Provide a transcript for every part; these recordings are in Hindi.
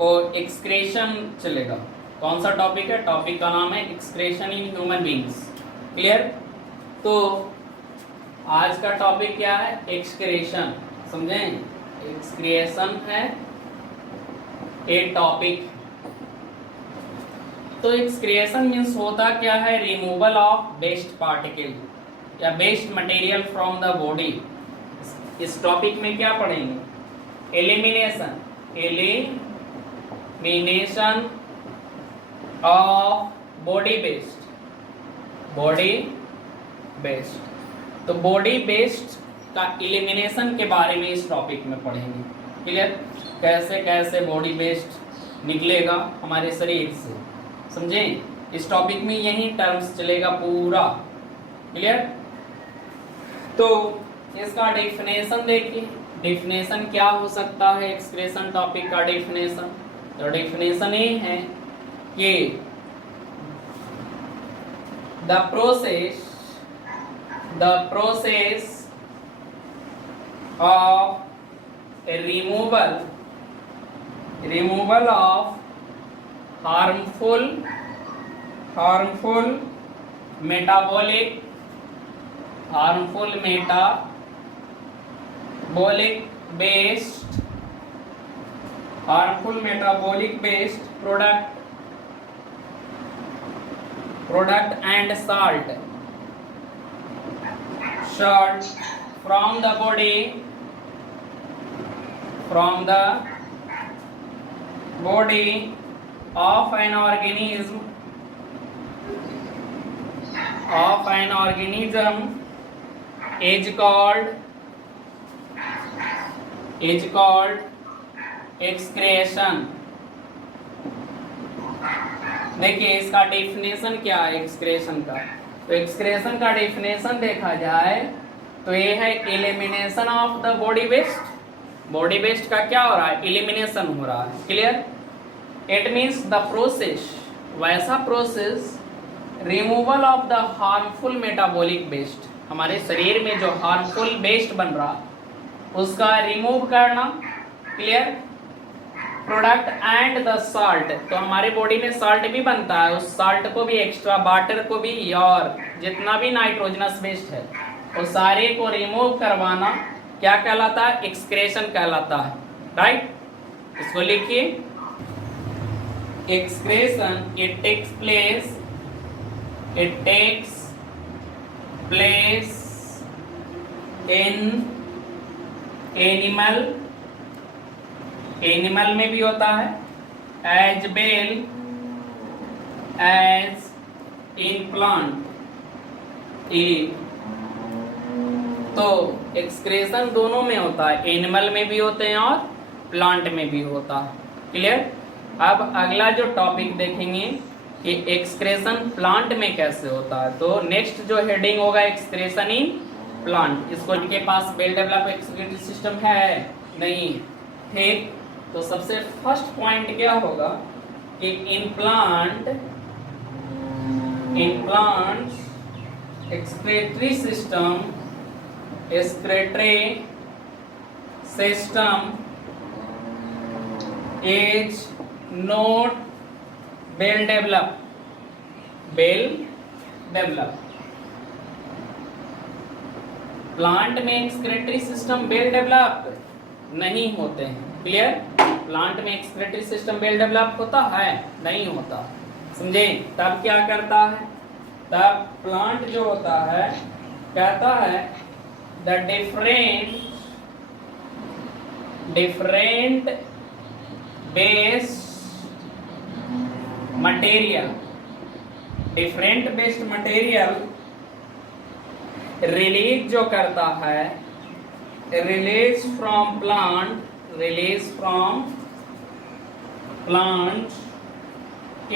और एक्सक्रेशन चलेगा। कौन सा टॉपिक है? टॉपिक का नाम है excretion in human beings. Clear? तो आज का टॉपिक क्या है? एक्सक्रेशन। समझें? एक्सक्रिएशन है ए टॉपिक। तो एक्सक्रिएशन मीन्स होता क्या है? रिमूवल ऑफ वेस्ट पार्टिकल या waste material from the body. इस टॉपिक में क्या पढ़ेंगे? Elimination of body waste. तो बॉडी वेस्ट का एलिमिनेशन के बारे में इस टॉपिक में पढ़ेंगे। क्लियर? कैसे कैसे बॉडी वेस्ट निकलेगा हमारे शरीर से, समझें? इस टॉपिक में यही टर्म्स चलेगा पूरा। क्लियर? तो इसका डेफिनेशन देखिए। डेफिनेशन क्या हो सकता है एक्सक्रेशन टॉपिक का डेफिनेशन? तो डेफिनेशन ये है कि the process of removal of harmful metabolic based product and salt from the body of an organism is called excretion। देखिए इसका डेफिनेशन क्या है एक्सक्रेशन का। तो एक्सक्रेशन का डेफिनेशन देखा जाए तो ये है elimination of the body waste. Body waste का क्या हो रहा है? एलिमिनेशन हो रहा है। Clear? It means the process, वैसा process removal of the harmful metabolic waste. हमारे शरीर में जो हार्मफुल वेस्ट बन रहा उसका रिमूव करना। Clear? Product and the salt. तो हमारे बॉडी में साल्ट भी बनता है, उस साल्ट को भी, एक्स्ट्रा वाटर को भी, और जितना भी नाइट्रोजनस वेस्ट है वो सारे को रिमूव करवाना क्या कहलाता है? एक्सक्रेशन कहलाता है। राइट? इसको लिखिए। Excretion it takes place in animal में भी होता है, as well as in plant. तो एक्सक्रेशन दोनों में होता है, एनिमल में भी होते हैं और प्लांट में भी होता है। क्लियर? अब अगला जो टॉपिक देखेंगे कि एक्सक्रेशन प्लांट में कैसे होता है। तो नेक्स्ट जो हेडिंग होगा एक्सक्रेशन इन प्लांट। इसको इनके पास वेल डेवलप एक्सक्रीटरी सिस्टम है नहीं? ठीक। तो सबसे फर्स्ट पॉइंट क्या होगा कि in plant excretory system is not well develop. Plant में एक्सक्रीटरी सिस्टम वेल डेवलप नहीं होते हैं। क्लियर? प्लांट में एक्सक्रीटरी सिस्टम वेल डेवलप होता है? नहीं होता। समझे? तब क्या करता है? तब प्लांट जो होता है कहता है the different based material release जो करता है, release from plant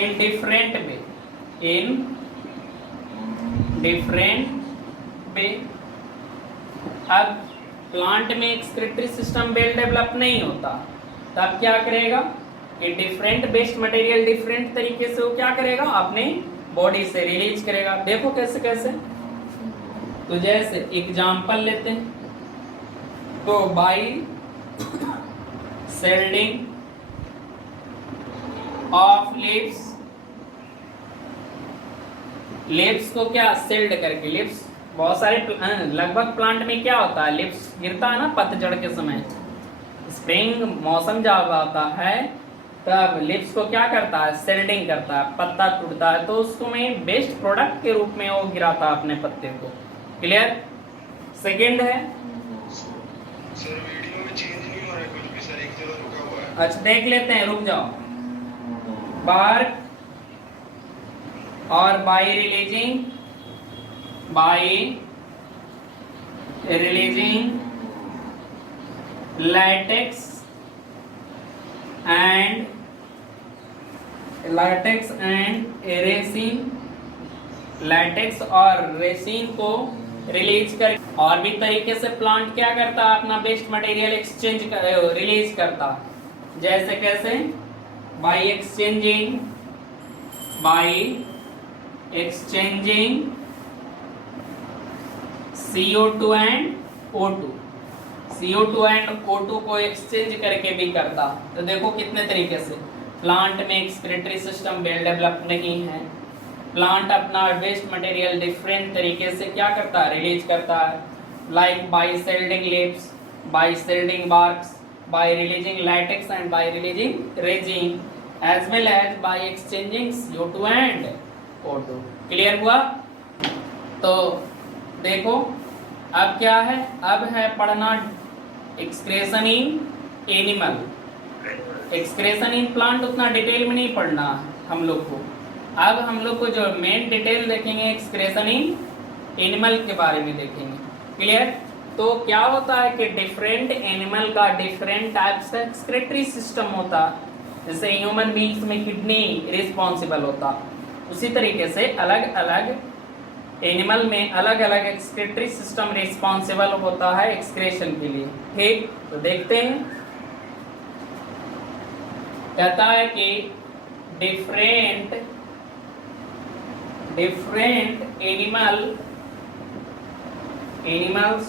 in different way। अब प्लांट में एक्सक्रीटरी सिस्टम वेल डेवलप नहीं होता, तब क्या करेगा कि डिफरेंट वेस्ट मटेरियल डिफरेंट तरीके से वो क्या करेगा? अपने बॉडी से रिलीज करेगा। देखो कैसे कैसे। तो जैसे एग्जाम्पल लेते हैं, तो बाई सेल्डिंग ऑफ लिप्स, लिप्स को क्या सील्ड करके, लिप्स बहुत सारे लगभग प्लांट में क्या होता है, लिप्स गिरता है ना पतझड़ के समय, स्प्रिंग मौसम जब आता है तब लिप्स को क्या करता है, सेल्डिंग करता है, पत्ता टूटता है, तो उसको मैं बेस्ट प्रोडक्ट के रूप में वो गिराता अपने पत्ते को। क्लियर? सेकंड है, सर वीडियो में चेंज नहीं हो रहा है कुछ भी सर, एक जगह रुका हुआ है। अच्छा देख लेते हैं, रुक जाओ। बार्क और by releasing latex and resin, latex और रेसिन को रिलीज कर, और भी तरीके से प्लांट क्या करता है, अपना वेस्ट मटेरियल एक्सचेंज रिलीज करता, जैसे कैसे, by exchanging CO2 and O2, CO2 and O2 को एक्सचेंज करके भी करता। तो देखो कितने तरीके से, प्लांट में एक्सक्रीटरी सिस्टम वेल डेवलप नहीं है, प्लांट अपना वेस्ट मटेरियल डिफरेंट तरीके से क्या करता है, रिलीज करता है, like by shedding lips, by shedding barks, by releasing latex and by releasing resin, as well as by exchanging CO2 and O2। Clear हुआ? तो देखो अब क्या है, अब है पढ़ना excretion in animal. Excretion in plant उतना डिटेल में नहीं पढ़ना हम लोग को, अब हम लोग को जो मेन डिटेल देखेंगे एक्सक्रेशन इन एनिमल के बारे में देखेंगे। क्लियर? तो क्या होता है कि डिफरेंट एनिमल का डिफरेंट टाइप्स का एक्सक्रेटरी सिस्टम होता, जैसे ह्यूमन बीइंग्स में किडनी रिस्पॉन्सिबल होता, उसी तरीके से अलग अलग एनिमल में अलग अलग एक्सक्रेटरी सिस्टम रिस्पॉन्सिबल होता है एक्सक्रेशन के लिए। ठीक, तो देखते हैं, कहता है कि different animals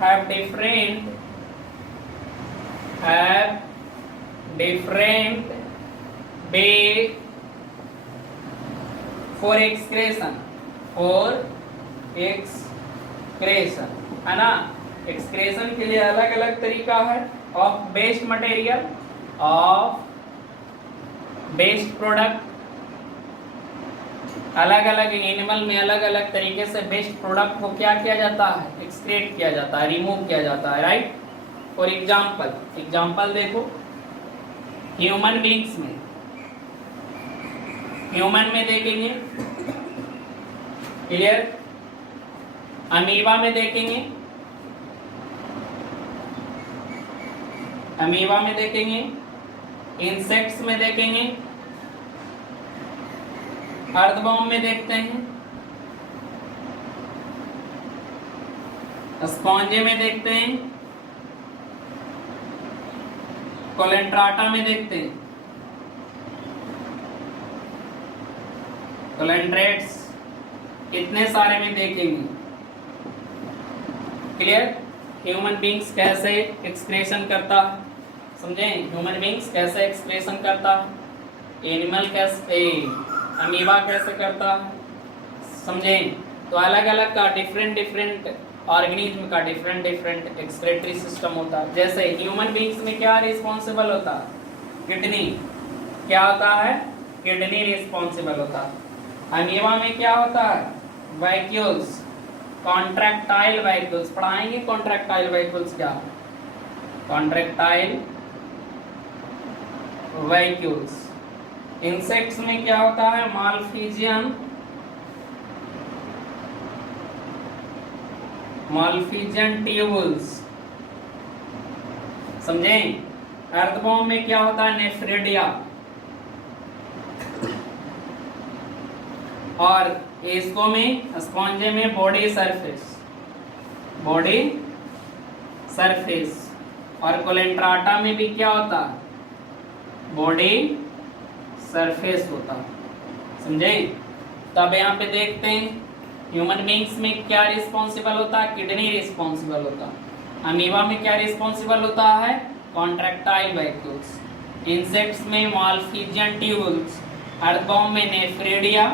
have different way for excretion, है ना। एक्सक्रेशन के लिए अलग अलग तरीका है, of waste material, of waste product, अलग अलग एनिमल में अलग अलग तरीके से वेस्ट प्रोडक्ट को क्या किया जाता है, एक्सक्रेट किया जाता है, रिमूव किया जाता है, राइट। फॉर एग्जाम्पल देखो, ह्यूमन बीइंग्स में, ह्यूमन में देखेंगे, क्लियर, अमीबा में देखेंगे, अमीबा में देखेंगे, इंसेक्ट्स में देखेंगे, अर्थवॉर्म में देखते हैं, स्पॉन्जे में देखते हैं, कोलेंट्राटा में देखते हैं, कोलेंट्रेट्स, इतने सारे में देखेंगे। क्लियर? ह्यूमन बीइंग्स कैसे एक्सक्रेशन करता, समझे, ह्यूमन बीइंग्स कैसे एक्सक्रेशन करता, एनिमल कैसे, अमीबा कैसे करता, समझे। तो अलग अलग का डिफरेंट ऑर्गेनिज्म का डिफरेंट एक्सक्रेटरी सिस्टम होता है। जैसे ह्यूमन बीइंग्स में क्या रिस्पॉन्सिबल होता है, किडनी, क्या होता है, किडनी रिस्पॉन्सिबल होता है। अमीबा में क्या होता है, वैक्यूल्स, कॉन्ट्रैक्टाइल वैक्यूल्स, पढ़ाएंगे कॉन्ट्रैक्टाइल वैक्यूल्स क्या, कॉन्ट्रैक्टाइल वैक्यूल्स। इंसेक्ट्स में क्या होता है, मालफिजियन ट्यूबुल्स, समझे। अर्थवॉर्म में क्या होता है, नेफ्रेडिया, और इसको में, स्पॉन्जे में बॉडी सरफेस, और कोलेंट्राटा में भी क्या होता, बॉडी सरफेस होता, समझे। तब यहाँ पे देखते हैं ह्यूमन बीइंग्स में क्या रिस्पॉन्सिबल होता है, किडनी रिस्पॉन्सिबल होता है। अमीबा में क्या रिस्पॉन्सिबल होता है, कॉन्ट्रैक्टाइल वैक्यूल्स। इंसेक्ट्स में मालफिजियन ट्यूब्स, अर्थवॉर्म में नेफ्रेडिया,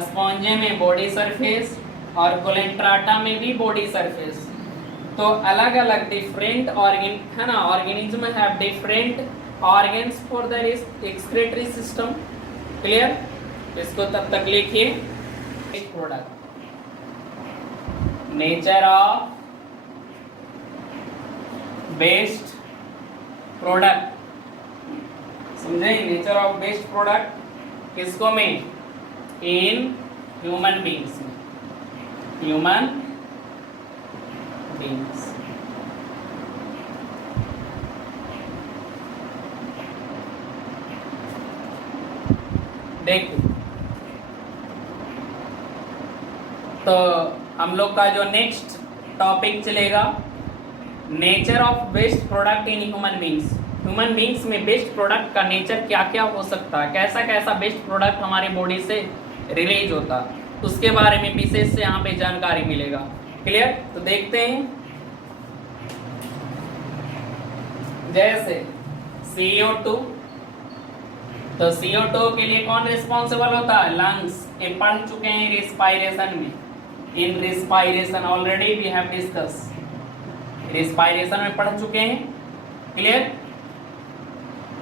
स्पॉन्जे में बॉडी सरफेस और कोलेंट्राटा में भी बॉडी सरफेस। तो अलग अलग डिफरेंट ऑर्गेन है ना, organism have different organs for the excretory system. Clear? इसको तब तक लिखिए। Product, nature of best product, समझे? नेचर ऑफ बेस्ट प्रोडक्ट किसको में? इन ह्यूमन बींग्स में, ह्यूमन बींग्स। देखो तो हम लोग का जो नेक्स्ट टॉपिक चलेगा, nature of best product in human beings. Human beings में बेस्ट प्रोडक्ट का नेचर क्या क्या हो सकता है, कैसा कैसा बेस्ट प्रोडक्ट हमारे बॉडी से रिलीज होता है, उसके बारे में विशेष से यहाँ पे जानकारी मिलेगा। क्लियर? तो देखते हैं। जैसे CO2, तो CO2 के लिए कौन रिस्पॉन्सिबल होता है? लंग्स। ये पढ़ चुके हैं रिस्पायरेशन में, in respiration already we have discuss, respiration में पढ़ चुके हैं। क्लियर?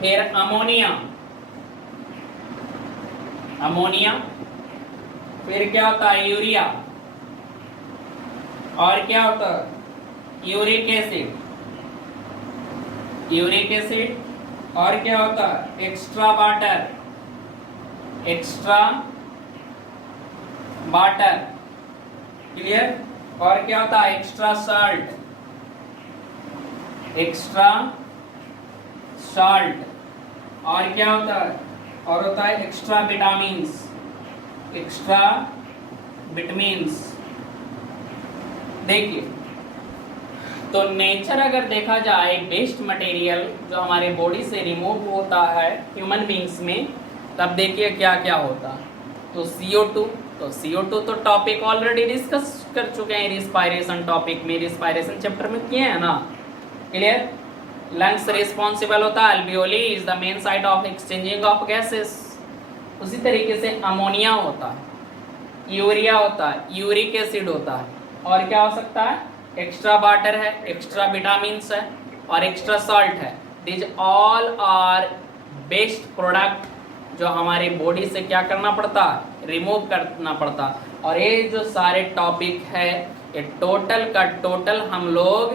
फिर अमोनिया, अमोनिया, फिर क्या होता है? यूरिया, और क्या होता है? यूरिक एसिड, यूरिक एसिड, और क्या होता है? Extra water, extra water. Clear? और क्या होता है? एक्स्ट्रा सॉल्ट, एक्स्ट्रा सॉल्ट, और क्या होता है? और होता है एक्स्ट्रा विटामिन्स, एक्स्ट्रा विटामिन्स। देखिए तो नेचर अगर देखा जाए, बेस्ट मटेरियल जो हमारे बॉडी से रिमूव होता है ह्यूमन बींग्स में, तब देखिए क्या क्या होता। तो CO2, तो CO2 तो टॉपिक ऑलरेडी डिस्कस कर चुके हैं रिस्पायरेशन टॉपिक में, रिस्पायरेशन चैप्टर में किए हैं ना। क्लियर? लंग्स रिस्पॉन्सिबल होता है, alveoli is the main site of exchanging of gases. उसी तरीके से अमोनिया होता है, यूरिया होता है, यूरिक एसिड होता है, और क्या हो सकता है? एक्स्ट्रा वाटर है, एक्स्ट्रा विटामिन्स है, और एक्स्ट्रा सॉल्ट है। This all are waste product जो हमारे बॉडी से क्या करना पड़ता है? रिमूव करना पड़ता। और ये जो सारे टॉपिक है, ये टोटल का टोटल हम लोग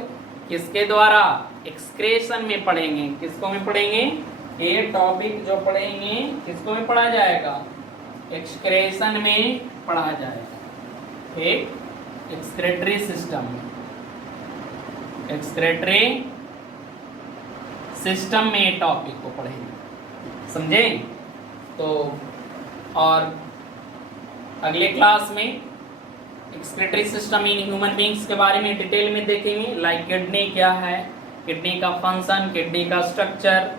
किसके द्वारा? एक्सक्रेशन में पढ़ेंगे। किसको में पढ़ेंगे? ये टॉपिक जो पढ़ेंगे किसको में पढ़ा जाएगा? एक्सक्रेशन में पढ़ा जाएगा, एक एक्सक्रेटरी सिस्टम में, एक्सक्रेटरी सिस्टम में टॉपिक को पढ़ेंगे। समझे? तो और अगले क्लास में excretory system in human beings के बारे में डिटेल में देखेंगे। लाइक किडनी क्या है, किडनी का फंक्शन, किडनी का स्ट्रक्चर,